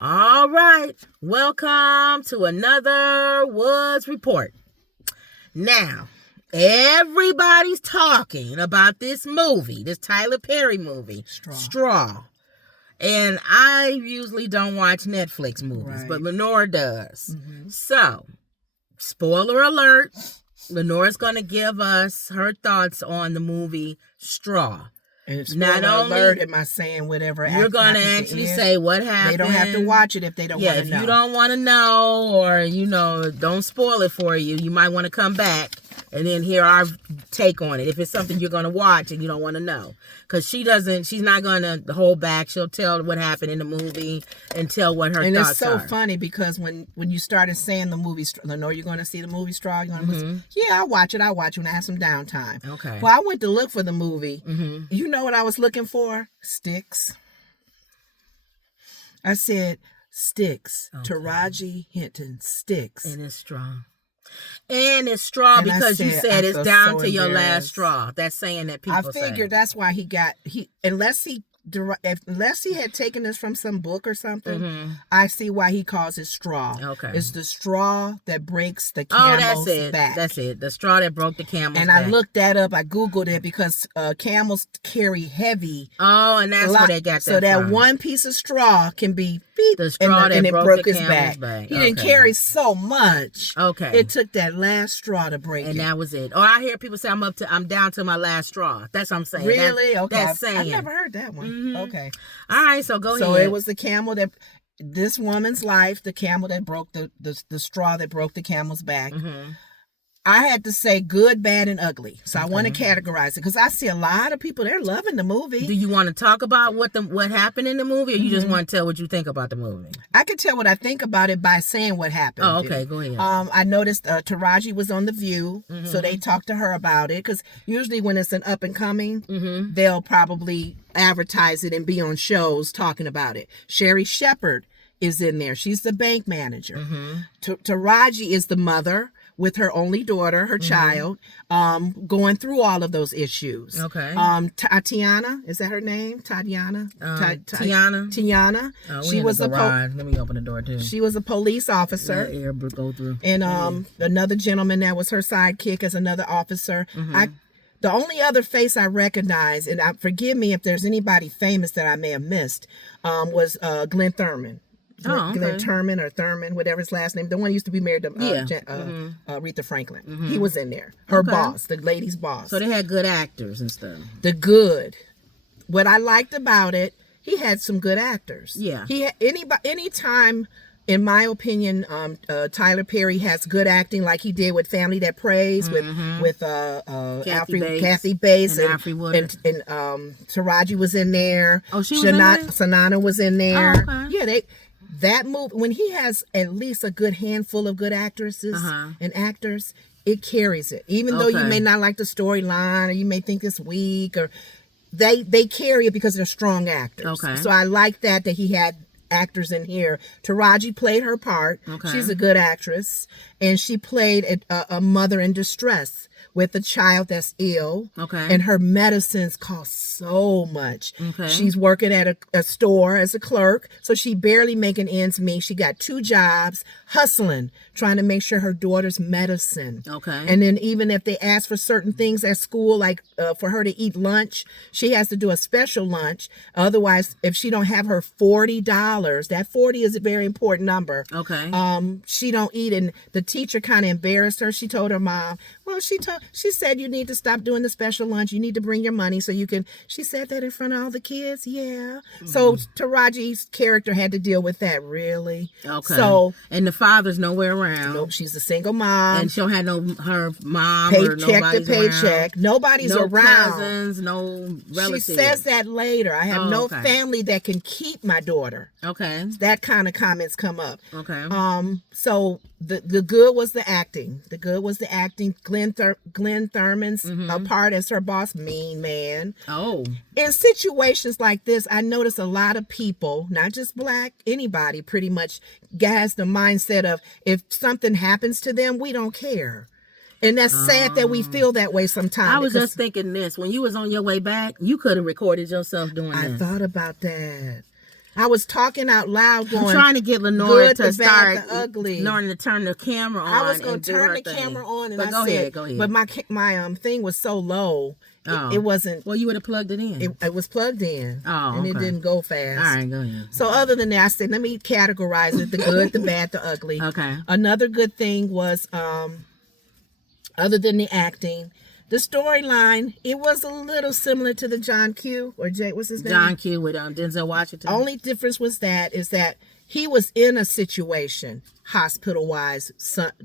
All right. Welcome to another Woods Report. Now, everybody's talking about this movie, this Tyler Perry movie, Straw. And I usually don't watch Netflix movies, but Lenore does. So, spoiler alert, Lenore's going to give us her thoughts on the movie Straw. And it's not only am I saying whatever. You're going to actually say what happened. They don't have to watch it if they don't want to know. If you don't want to know, or don't spoil it for you, you might want to come back and then hear our take on it. If it's something you're going to watch and you don't want to know, because she's not going to hold back. She'll tell what happened in the movie and tell what her thoughts are. And it's so funny because when you started saying the movie, Lenore, you're going to see the movie Straw. You're going to yeah, I'll watch it when I have some downtime. Okay. Well, I went to look for the movie. You know what I was looking for? Sticks. I said Sticks. Okay. Taraji Henson, Sticks. And it's strong. And it's straw because you said it's down to your last straw. That's saying that people say. I figured that's why unless he had taken this from some book or something, I see why he calls it straw. Okay. It's the straw that breaks the camel's back. That's it. The straw that broke the camel's back. And I looked that up. I Googled it because camels carry heavy. Oh, and that's where they got that So that from. one piece of straw can be beat. The straw that broke his back. He didn't carry so much. Okay. It took that last straw to break it. And that was it. Or I hear people say I'm down to my last straw. That's what I'm saying. Really? Okay. That's saying. I've never heard that one. Okay. All right, so go ahead. So it was the camel that this woman's life, the camel that broke the straw that broke the camel's back. I had to say good, bad, and ugly. So I want to categorize it because I see a lot of people, they're loving the movie. Do you want to talk about what happened in the movie, or you just want to tell what you think about the movie? I can tell what I think about it by saying what happened. Oh, okay, go ahead. I noticed Taraji was on The View, so they talked to her about it because usually when it's an up and coming, they'll probably advertise it and be on shows talking about it. Sherry Shepherd is in there. She's the bank manager. Taraji is the mother with her only daughter, her child, going through all of those issues. Okay. Tatiana, is that her name? Tatiana? Tiana. Tiana. She was let me open the door too. She was a police officer. Let air go through. And another gentleman that was her sidekick as another officer. The only other face I recognize, and forgive me if there's anybody famous that I may have missed, was Glenn Thurman. Glenn Turman or Thurman, whatever his last name. The one who used to be married to Aretha Franklin. He was in there. Her boss, the lady's boss. So they had good actors and stuff. What I liked about it, he had some good actors. Yeah. Anytime, in my opinion, Tyler Perry has good acting like he did with Family That Prays with Kathy Bates and Alfre Woodard. And Taraji was in there. Oh, she was in there? Sanana was in there. Oh, okay. Yeah, that movie, when he has at least a good handful of good actresses and actors, it carries it. Even though you may not like the storyline or you may think it's weak, or they carry it because they're strong actors. Okay. So I like that he had actors in here. Taraji played her part. Okay. She's a good actress, and she played a mother in distress with a child that's ill. Okay. And her medicines cost so much. Okay. She's working at a store as a clerk, so she barely making ends meet. She got 2 jobs, hustling, trying to make sure her daughter's medicine. Okay. And then even if they ask for certain things at school, like for her to eat lunch, she has to do a special lunch. Otherwise, if she don't have her $40, that 40 is a very important number. Okay. She don't eat, and the teacher kind of embarrassed her. She told her mom, well, she said you need to stop doing the special lunch. You need to bring your money so you can. She said that in front of all the kids. Yeah. So Taraji's character had to deal with that, really. Okay. So, and the father's nowhere around. Nope, she's a single mom. And she don't have her mom paycheck or nobody's to paycheck. Around. Nobody's no around. Cousins, no relatives. She says that later. I have no family that can keep my daughter. Okay. That kind of comments come up. Okay. So the good was the acting. The good was the acting. Glenn Thurman's part as her boss, mean man. Oh. In situations like this, I notice a lot of people, not just black, anybody pretty much has the mindset of if something happens to them, we don't care. And that's sad that we feel that way sometimes. I was just thinking this. When you was on your way back, you could have recorded yourself doing this. I thought about that. I was talking out loud going, I'm trying to get Lenora good, to the start bad, the ugly. learning to turn the camera on. I was going and to do turn her the thing. camera on, and But I go said, ahead, go ahead. but my thing was so low, Oh. it wasn't. Well, you would have plugged it in. It was plugged in, Oh, and it okay. didn't go fast. All right, go ahead. So other than that, I said, let me categorize it: the good, the bad, the ugly. Okay. Another good thing was, other than the acting, the storyline. It was a little similar to the John Q. or Jay. What's his name? John Q with Denzel Washington. Only difference was that he was in a situation, hospital-wise,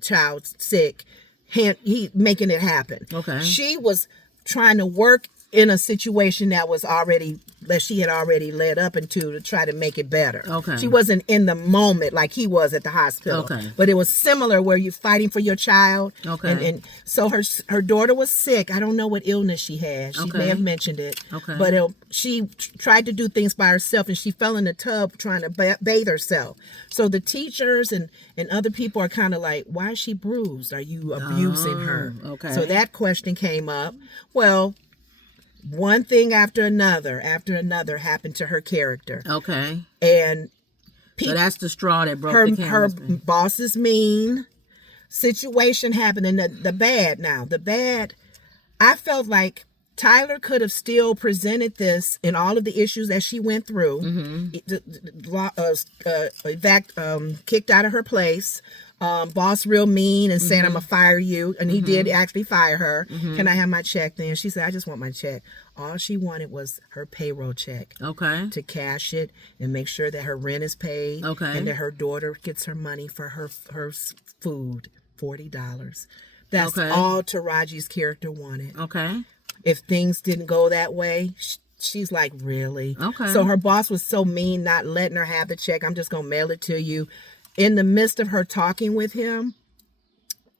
child sick, he making it happen. Okay. She was trying to work in a situation that she had already led up into to try to make it better. Okay. She wasn't in the moment like he was at the hospital. Okay. But it was similar where you're fighting for your child. Okay. And so her daughter was sick. I don't know what illness she had. She may Okay. have mentioned it. Okay. But she tried to do things by herself, and she fell in the tub trying to bathe herself. So the teachers and other people are kind of like, why is she bruised? Are you abusing her? Okay. So that question came up. Well, one thing after another happened to her character. Okay. And So that's the straw that broke the her camel's back. boss is mean. Situation happened. And the bad, I felt like Tyler could have still presented this in all of the issues that she went through. Kicked out of her place. Boss real mean and saying, I'm gonna fire you. And he did actually fire her. Can I have my check then? She said, I just want my check. All she wanted was her payroll check. Okay. To cash it and make sure that her rent is paid. Okay. And that her daughter gets her money for her food, $40. That's Okay. all Taraji's character wanted. Okay. If things didn't go that way, she's like, really? Okay. So her boss was so mean, not letting her have the check. I'm just going to mail it to you. In the midst of her talking with him,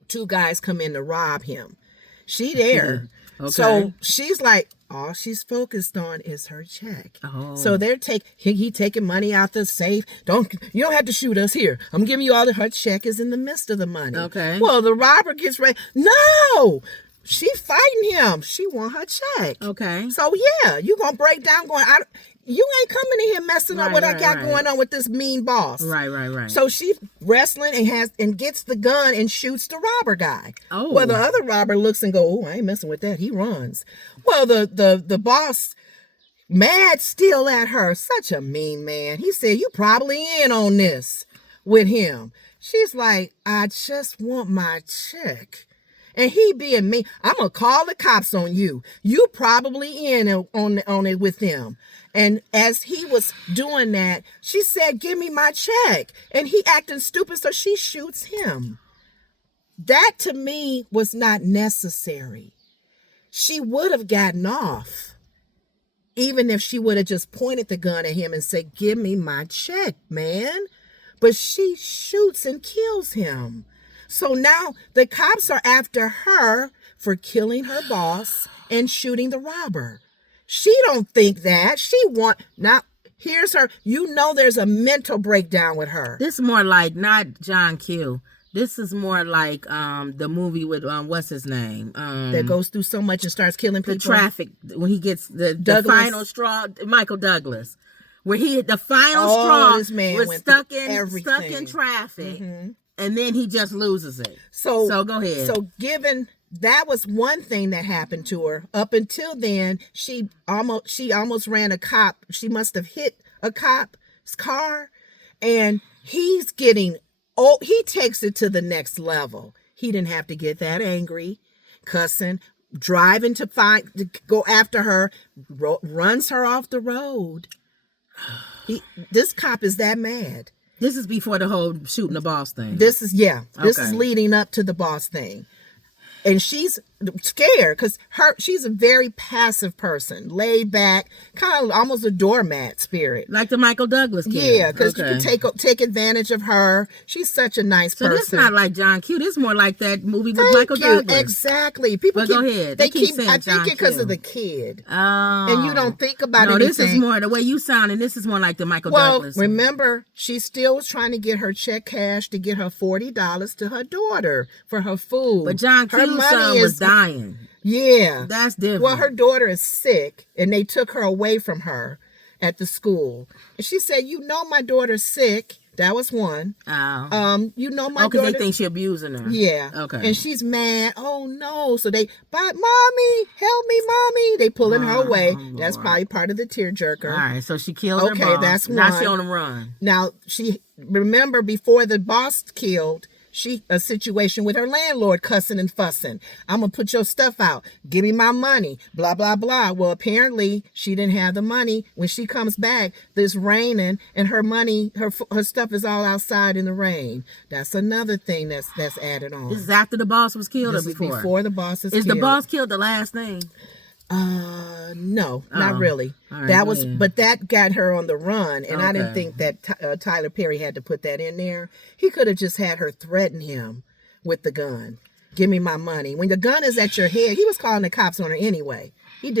two guys come in to rob him. She there. Okay. So she's like, all she's focused on is her check. Oh. So they're he taking money out the safe. You don't have to shoot us here. I'm giving you all her check is in the midst of the money. Okay. Well, the robber gets ready. No! She fighting him. She want her check. Okay. So yeah, you gonna break down going, you ain't coming in here messing up what I got going on with this mean boss. Right. So she's wrestling and gets the gun and shoots the robber guy. Oh. Well, the other robber looks and go, oh, I ain't messing with that. He runs. Well, the boss, mad still at her. Such a mean man. He said, you probably in on this with him. She's like, I just want my check. And he being mean, I'm going to call the cops on you. You probably in on it with them. And as he was doing that, she said, give me my check. And he acting stupid, so she shoots him. That to me was not necessary. She would have gotten off, even if she would have just pointed the gun at him and said, give me my check, man. But she shoots and kills him. So now the cops are after her for killing her boss and shooting the robber. She don't think that. Here's her. There's a mental breakdown with her. This is more like not John Q. This is more like the movie with what's his name? That goes through so much and starts killing people. The Traffic, when he gets the final straw, Michael Douglas. Where the final straw this man was went stuck through in traffic. And then he just loses it. So go ahead. So given that was one thing that happened to her. Up until then, she almost ran a cop. She must have hit a cop's car. And he takes it to the next level. He didn't have to get that angry, cussing, driving to go after her, runs her off the road. This cop is that mad. This is before the whole shooting the boss thing. This is leading up to the boss thing. And she's scared because she's a very passive person, laid back, kind of almost a doormat spirit. Like the Michael Douglas kid. Yeah, because you can take advantage of her. She's such a nice person. So this is not like John Q. This is more like that movie with Michael Douglas. Exactly. Go ahead. They keep saying I think it because of the kid. Oh. And you don't think about anything. No, this is more, the way you sound, and this is more like the Michael Douglas. Well, remember, she still was trying to get her check cashed to get her $40 to her daughter for her food. But John Q's son was dying. Yeah. That's different. Well, her daughter is sick, and they took her away from her. at the school. And she said, you know, my daughter's sick. That was one. Oh. You know, my because daughter. they think she abusing her. Yeah. Okay. And she's mad. Oh no. So they, mommy, help me, mommy. They pulling her away. Lord. That's probably part of the tearjerker. All right. So she killed her boss. Okay, that's one. Now she on the run. Now remember before the boss killed, a situation with her landlord cussing and fussing. I'm going to put your stuff out. Give me my money. Blah, blah, blah. Well, apparently she didn't have the money. When she comes back, it's raining and her money, her stuff is all outside in the rain. That's another thing that's added on. This is after the boss was killed This or is before? before the boss is killed. Is the boss killed the last thing? No, not really. Right, that was, yeah. but that got her on the run, and I didn't Okay. think that Tyler Perry had to put that in there. He could have just had her threaten him with the gun. Give me my money. When the gun is at your head, he was calling the cops on her anyway. He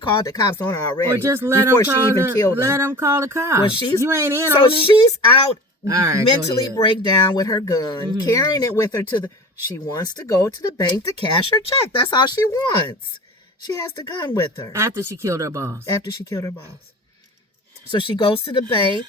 called the cops on her already. Or just let before him she call even killed him. let him call the cops. Well, you ain't in so on it. she's out All right, go mentally ahead. break down with her gun, carrying it with her she wants to go to the bank to cash her check. That's all she wants. She has the gun with her. After she killed her boss. After she killed her boss. So she goes to the bank.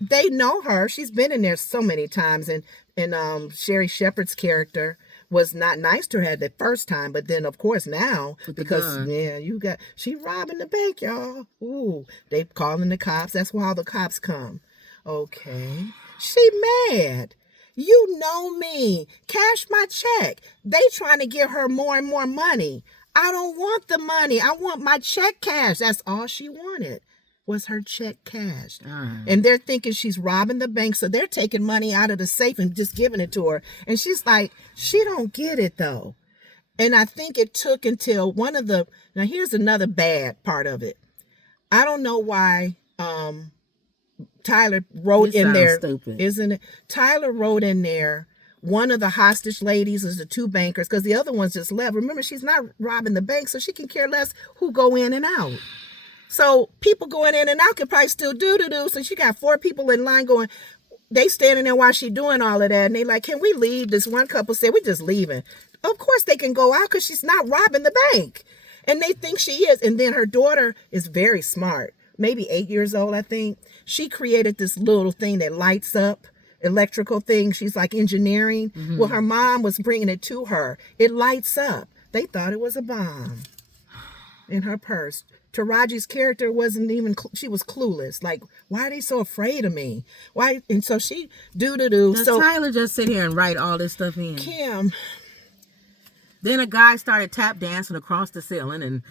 They know her. She's been in there so many times. And Sherry Shepherd's character was not nice to her the first time. But then, of course, now, With the because, gun. she robbing the bank, y'all. Ooh, they calling the cops. That's why all the cops come. Okay. She mad. You know me. Cash my check. They trying to give her more and more money. I don't want the money. I want my check cashed. That's all she wanted was her check cashed. And they're thinking she's robbing the bank, so they're taking money out of the safe and just giving it to her. And she's like, she don't get it though. And I think it took until now here's another bad part of it. I don't know why Tyler wrote This in there, sounds stupid. isn't it? Tyler wrote in there, one of the hostage ladies is the two bankers, because the other ones just left. Remember, she's not robbing the bank, so she can care less who go in and out. So people going in and out can probably still do. So she got 4 people in line going, they standing there while she doing all of that. And they like, can we leave? This one couple said, we're just leaving. Of course they can go out because she's not robbing the bank. And they think she is. And then her daughter is very smart, maybe 8 years old, I think. She created this little thing that lights up. Electrical thing. She's like engineering. Well, her mom was bringing it to her. It lights up. They thought it was a bomb in her purse. Taraji's character wasn't even, she was clueless. Like, why are they so afraid of me? Why? And so she Does So Tyler just sit here and write all this stuff in? Kim, Then a guy started tap dancing across the ceiling, and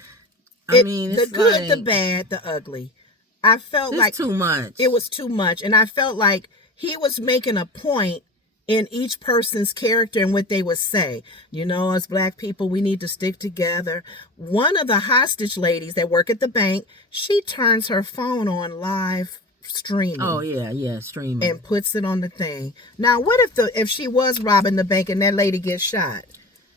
the it's good, the like, bad, the ugly. I felt it's like too much. it was too much. And I felt like he was making a point in each person's character and what they would say. You know, as Black people, we need to stick together. One of the hostage ladies that work at the bank, she turns her phone on live streaming. Oh yeah, streaming. And puts it on the thing. Now, what if she was robbing the bank and that lady gets shot?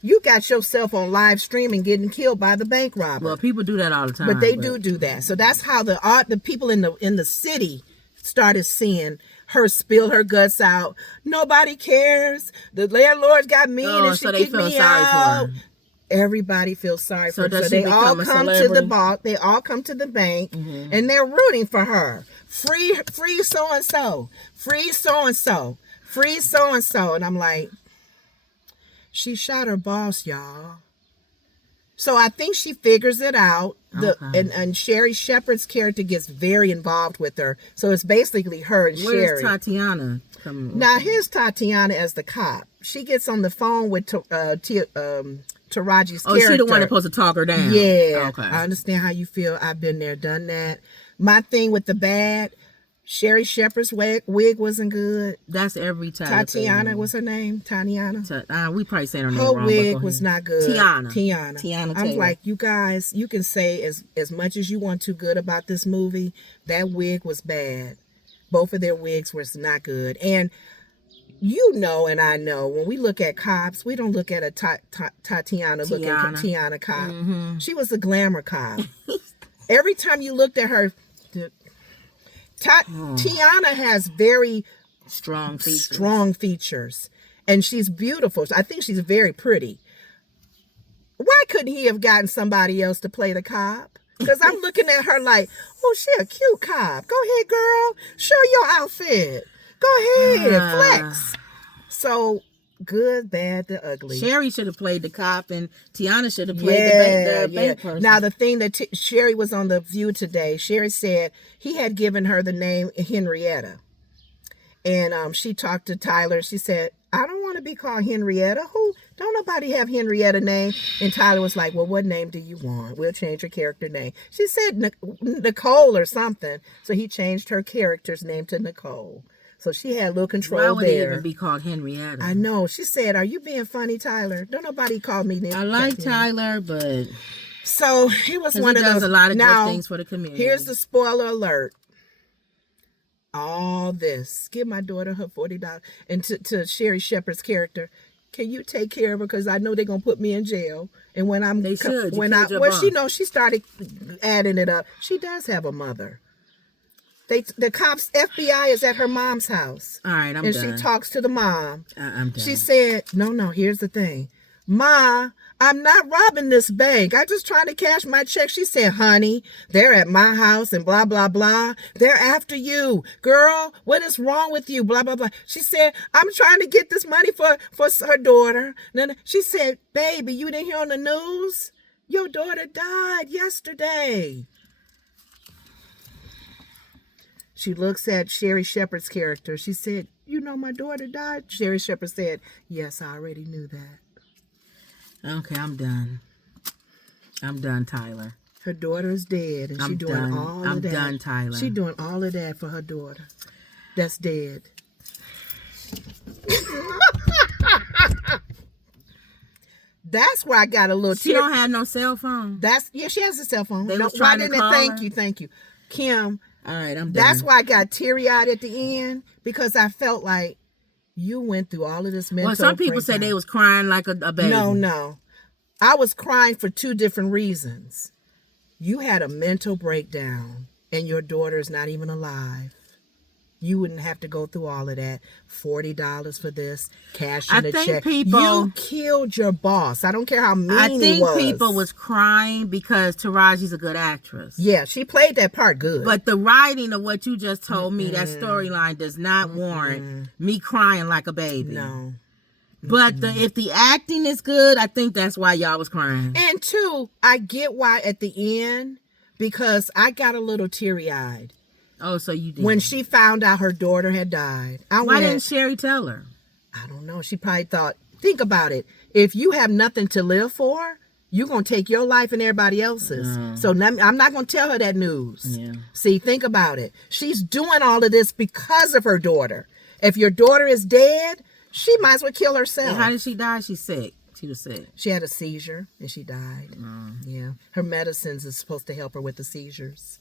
You got yourself on live streaming getting killed by the bank robber. Well, people do that all the time. But they do that. So that's how the people in the city started seeing her spill her guts out. Nobody cares. The landlord got mean and she so they kicked feel me sorry out. for her. Everybody feels sorry for her. does So she they all become a come to the celebrity? bank. They all come to the bank and they're rooting for her. Free so and so. Free so and so. Free so and so. And I'm like, she shot her boss, y'all. So I think she figures it out. And Sherry Shepherd's character gets very involved with her. So it's basically her and Sherry. Where's Tatiana coming? Now here's Tatiana as the cop. She gets on the phone with Taraji's character. Oh, she the one that's supposed to talk her down. Yeah. Okay. I understand how you feel. I've been there, done that. My thing with the bad, Sherry Shepherd's wig wasn't good. That's every time. Tatiana was her name. Tatiana. We probably saying her name Her wrong. wig was not good. Tiana. I'm Taylor. like, you guys, you can say as much as you want to good about this movie. That wig was bad. Both of their wigs was not good. And you know, and I know, when we look at cops, we don't look at a Tatiana looking Tiana cop. She was a glamour cop. Every time you looked at her, Tiana has very strong features. And she's beautiful. I think she's very pretty. Why couldn't he have gotten somebody else to play the cop? Because I'm looking at her like, oh, she a cute cop. Go ahead, girl. Show your outfit. Go ahead. Flex. So, good, bad, the ugly. Sherry should have played the cop, and Tiana should have played the bank person. Now, the thing that Sherry was on The View today, Sherry said he had given her the name Henrietta. And she talked to Tyler. She said, I don't want to be called Henrietta. Don't nobody have Henrietta name. And Tyler was like, well, what name do you want? We'll change your character name. She said Nicole or something. So he changed her character's name to Nicole. So she had a little control there. Why would it even be called Henrietta? I know. She said, are you being funny, Tyler? Don't nobody call me this. I like Tyler, but... So he was one of those. He does a lot of good things for the community. Here's the spoiler alert. All this. Give my daughter her $40. And to Sherry Shepherd's character, can you take care of her? Because I know they're going to put me in jail. And when I'm... They should. She started adding it up. She does have a mother. The cops, FBI is at her mom's house. All right, I'm done. And she talks to the mom. I'm done. She said, no, here's the thing. Ma, I'm not robbing this bank. I'm just trying to cash my check. She said, honey, they're at my house and blah, blah, blah. They're after you. Girl, what is wrong with you? Blah, blah, blah. She said, I'm trying to get this money for her daughter. Then she said, baby, you didn't hear on the news? Your daughter died yesterday. She looks at Sherry Shepherd's character. She said, you know my daughter died? Sherry Shepherd said, yes, I already knew that. Okay, I'm done. I'm done, Tyler. Her daughter is dead, and she's doing all of that. I'm done, Tyler. She's doing all of that for her daughter. That's dead. That's where I got a little. She don't have no cell phone. She has a cell phone. They was trying to call her. Thank you, Kim. All right, I'm done. That's why I got teary-eyed at the end, because I felt like you went through all of this mental. Well, some people said they was crying like a baby. No. I was crying for two different reasons. You had a mental breakdown, and your daughter is not even alive. You wouldn't have to go through all of that. $40 for this, cash in the check. You killed your boss. I don't care how mean he was. I think people was crying because Taraji's a good actress. Yeah, she played that part good. But the writing of what you just told me, that storyline does not warrant me crying like a baby. No. But if the acting is good, I think that's why y'all was crying. And two, I get why at the end, because I got a little teary-eyed. Oh, so you did. When she found out her daughter had died. Why didn't Sherry tell her? I don't know. She probably thought, think about it. If you have nothing to live for, you're going to take your life and everybody else's. So I'm not going to tell her that news. Yeah. See, think about it. She's doing all of this because of her daughter. If your daughter is dead, she might as well kill herself. And how did she die? She's sick. She was sick. She had a seizure and she died. Yeah. Her medicines is supposed to help her with the seizures.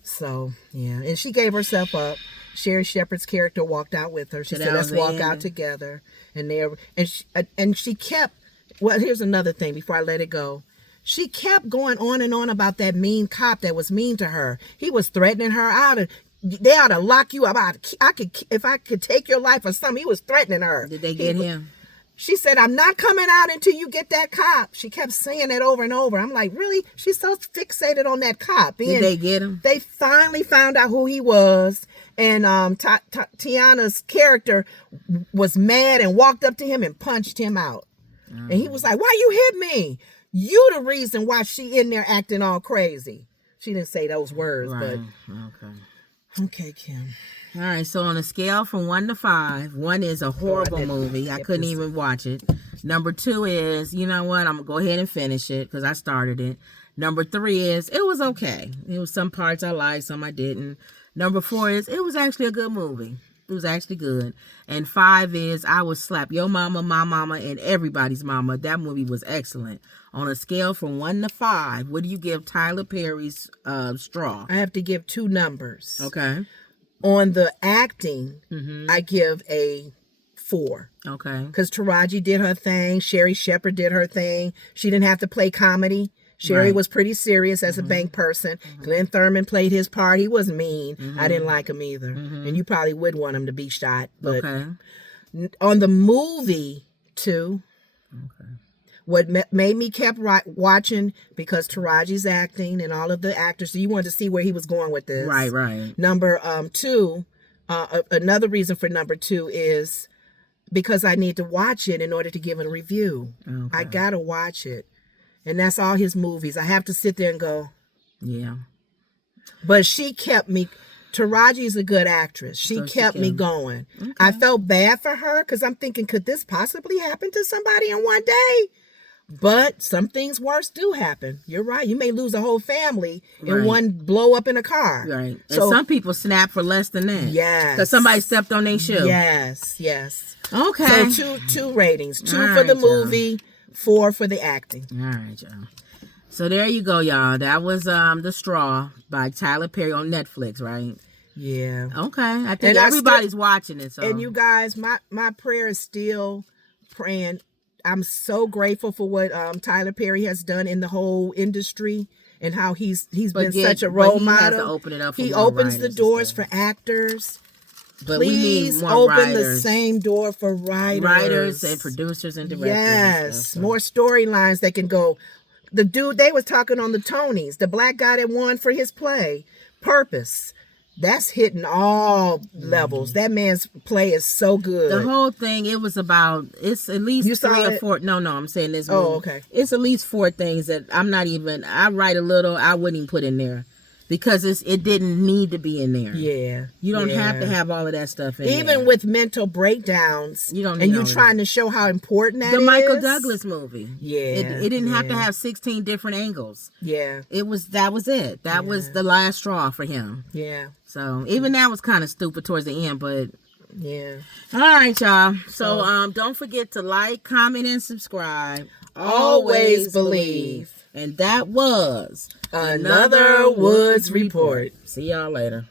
So, yeah. And she gave herself up. Sherry Shepherd's character walked out with her. She said, let's walk out together. And she kept, well, here's another thing before I let it go. She kept going on and on about that mean cop that was mean to her. He was threatening her they ought to lock you up. If I could take your life or something. He was threatening her. Did they get him? She said, I'm not coming out until you get that cop. She kept saying it over and over. I'm like, really? She's so fixated on that cop. Did they get him? They finally found out who he was. And Tiana's character was mad and walked up to him and punched him out. And he was like, why you hit me? You the reason why she in there acting all crazy. She didn't say those words, right. But... Okay, Kim. All right, so on a scale from 1 to 5, 1 is a horrible movie. I couldn't even watch it. Number 2 is, you know what, I'm going to go ahead and finish it because I started it. Number 3 is, it was okay. It was some parts I liked, some I didn't. Number 4 is, it was actually a good movie. It was actually good. And 5 is, I would slap your mama, my mama, and everybody's mama. That movie was excellent. On a scale from 1 to 5, what do you give Tyler Perry's Straw? I have to give 2 numbers. Okay. On the acting, I give a 4. Okay. Because Taraji did her thing. Sherry Shepherd did her thing. She didn't have to play comedy. Sherry was pretty serious as a bank person. Glenn Thurman played his part. He was mean. I didn't like him either. And you probably would want him to be shot. But on the movie, 2. Okay. what made me kept watching, because Taraji's acting and all of the actors. So you wanted to see where he was going with this. Right. Number 2, another reason for number 2 is because I need to watch it in order to give it a review. Okay. I gotta watch it. And that's all his movies. I have to sit there and go. Yeah. But she kept me. Taraji is a good actress. She kept me going. Okay. I felt bad for her because I'm thinking, could this possibly happen to somebody in one day? But some things worse do happen. You're right. You may lose a whole family in one blow up in a car. Right. So, and some people snap for less than that. Yes. Because somebody stepped on their shoe. Yes. Okay. So two ratings. 2 for the movie, 4 for the acting. All right, y'all. So there you go, y'all. That was The Straw by Tyler Perry on Netflix, right? Yeah. Okay. I think everybody's watching it. So. And you guys, my prayer is still praying. I'm so grateful for what Tyler Perry has done in the whole industry and how he's been such a role model. Has to open it up for he more opens the doors for actors. But please we need more open writers. The same door for writers and producers and directors. Yes, and stuff, so. More storylines that can go. The dude they was talking on the Tonys, the black guy that won for his play, Purpose. That's hitting all levels. That man's play is so good. The whole thing, it was about, it's at least 3 or 4. No, I'm saying this movie. Oh, okay. It's at least 4 things that I write a little, I wouldn't even put in there. Because it didn't need to be in there. Yeah. You don't have to have all of that stuff in there. Even with mental breakdowns. You don't need and you trying to show how important that is. The Michael Douglas movie. Yeah. It didn't have to have 16 different angles. Yeah. That was it. That was the last straw for him. Yeah. So even that was kind of stupid towards the end, but yeah. All right, y'all. So don't forget to like, comment, and subscribe. Always believe. And that was another Woods Report. See y'all later.